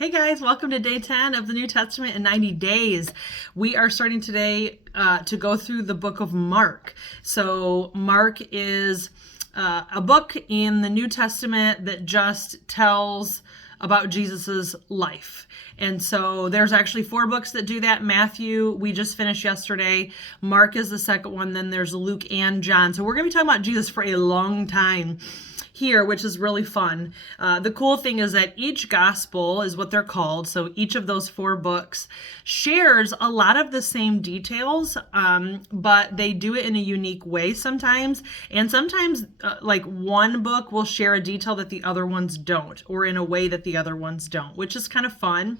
Hey guys, welcome to day 10 of the New Testament in 90 days. We are starting today to go through the book of Mark. So, Mark is a book in the New Testament that just tells about Jesus's life. And so there's actually 4 books that do that. Matthew, we just finished yesterday. Mark is the second one. Then there's Luke and John. So we're going to be talking about Jesus for a long time here, which is really fun. The cool thing is that each gospel is what they're called. So each of those 4 books shares a lot of the same details, but they do it in a unique way sometimes. And sometimes like one book will share a detail that the other ones don't, or in a way that the other ones don't, which is kind of fun.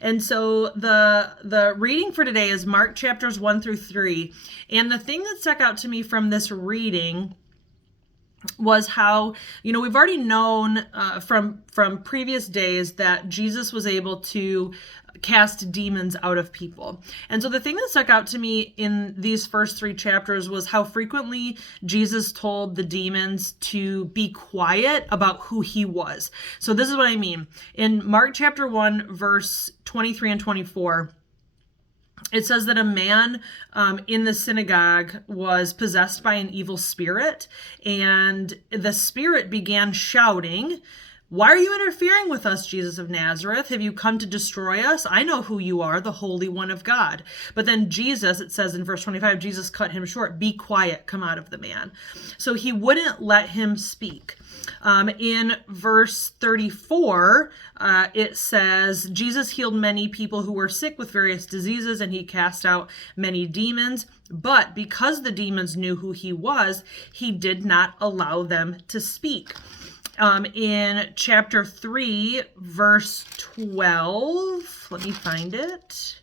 And so the reading for today is Mark chapters 1 through 3. And the thing that stuck out to me from this reading was how, we've already known from previous days that Jesus was able to cast demons out of people. And so the thing that stuck out to me in these first 3 chapters was how frequently Jesus told the demons to be quiet about who he was. So this is what I mean. In Mark chapter 1, verse 23 and 24, it says that a man in the synagogue was possessed by an evil spirit, and the spirit began shouting, "Why are you interfering with us, Jesus of Nazareth? Have you come to destroy us? I know who you are, the Holy One of God." But then Jesus, it says in verse 25, Jesus cut him short. "Be quiet, come out of the man." So he wouldn't let him speak. In verse 34, it says, Jesus healed many people who were sick with various diseases, and he cast out many demons. But because the demons knew who he was, he did not allow them to speak. In chapter 3, verse 12, let me find it.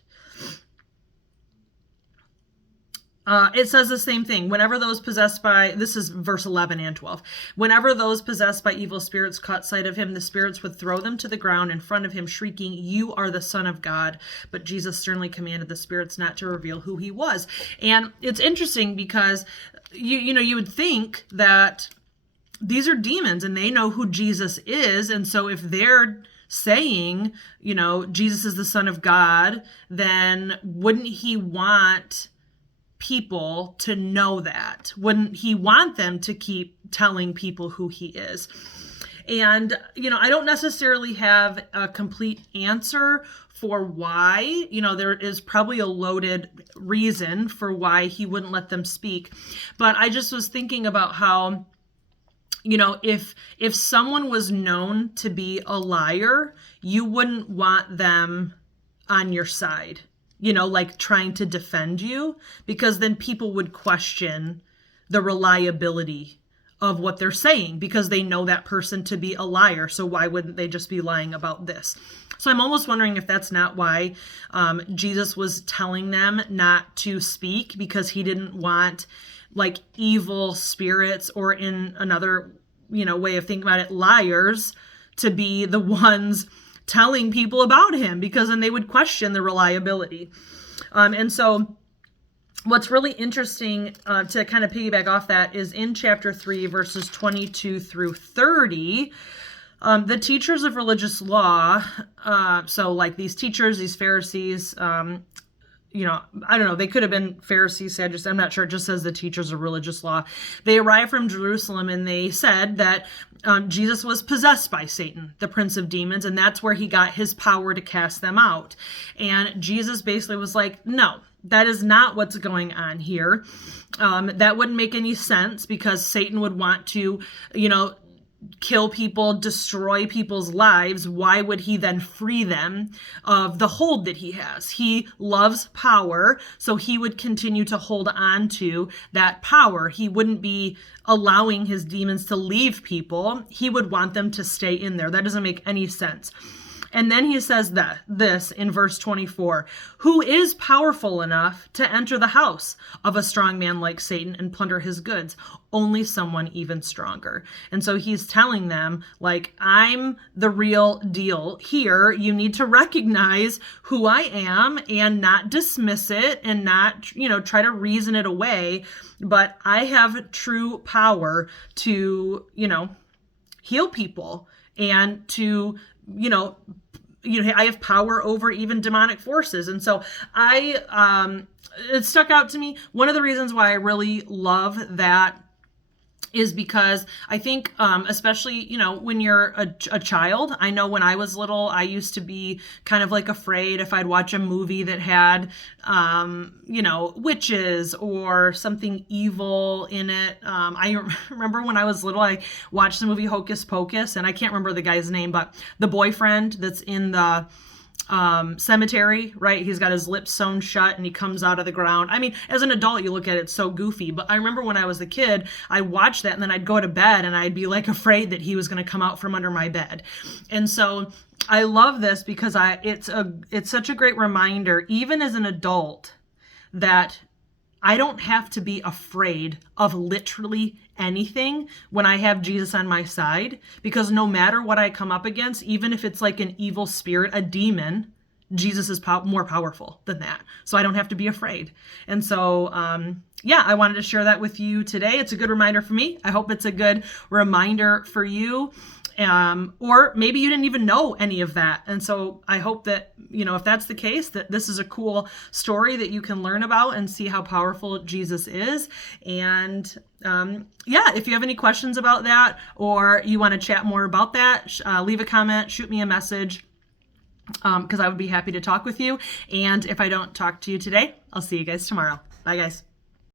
It says the same thing. Whenever those possessed by, this is verse 11 and 12. Whenever those possessed by evil spirits caught sight of him, the spirits would throw them to the ground in front of him, shrieking, "You are the Son of God." But Jesus sternly commanded the spirits not to reveal who he was. And it's interesting because, you would think that these are demons and they know who Jesus is. And so if they're saying, Jesus is the Son of God, then wouldn't he want people to know that? Wouldn't he want them to keep telling people who he is? And, I don't necessarily have a complete answer for why. There is probably a loaded reason for why he wouldn't let them speak. But I just was thinking about how, if someone was known to be a liar, you wouldn't want them on your side, like trying to defend you, because then people would question the reliability of what they're saying because they know that person to be a liar. So why wouldn't they just be lying about this? So I'm almost wondering if that's not why Jesus was telling them not to speak, because he didn't want like evil spirits, or in another, way of thinking about it, liars, to be the ones telling people about him, because then they would question the reliability. And so what's really interesting to kind of piggyback off that is in chapter 3, verses 22 through 30, the teachers of religious law, so like these teachers, these Pharisees, I don't know, they could have been Pharisees, Sadducees, I'm not sure. It just says the teachers of religious law. They arrived from Jerusalem and they said that Jesus was possessed by Satan, the prince of demons, and that's where he got his power to cast them out. And Jesus basically was like, no, that is not what's going on here. That wouldn't make any sense, because Satan would want to, kill people, destroy people's lives. Why would he then free them of the hold that he has? He loves power, so he would continue to hold on to that power. He wouldn't be allowing his demons to leave people. He would want them to stay in there. That doesn't make any sense. And then he says this in verse 24, "Who is powerful enough to enter the house of a strong man like Satan and plunder his goods? Only someone even stronger." And so he's telling them, like, I'm the real deal here. You need to recognize who I am and not dismiss it and not, try to reason it away. But I have true power to, heal people and to, I have power over even demonic forces. And so it stuck out to me. One of the reasons why I really love that is because I think, especially, when you're a child, I know when I was little, I used to be kind of like afraid if I'd watch a movie that had, witches or something evil in it. I remember when I was little, I watched the movie Hocus Pocus, and I can't remember the guy's name, but the boyfriend that's in the cemetery, right? He's got his lips sewn shut and he comes out of the ground. I mean, as an adult, you look at it, it's so goofy. But I remember when I was a kid, I watched that and then I'd go to bed and I'd be like afraid that he was going to come out from under my bed. And so I love this because it's such a great reminder, even as an adult, that I don't have to be afraid of literally anything when I have Jesus on my side, because no matter what I come up against, even if it's like an evil spirit, a demon, Jesus is more powerful than that. So I don't have to be afraid. And so, I wanted to share that with you today. It's a good reminder for me. I hope it's a good reminder for you. Or maybe you didn't even know any of that. And so I hope that, if that's the case, that this is a cool story that you can learn about and see how powerful Jesus is. And if you have any questions about that, or you want to chat more about that, leave a comment, shoot me a message, because I would be happy to talk with you. And if I don't talk to you today, I'll see you guys tomorrow. Bye, guys.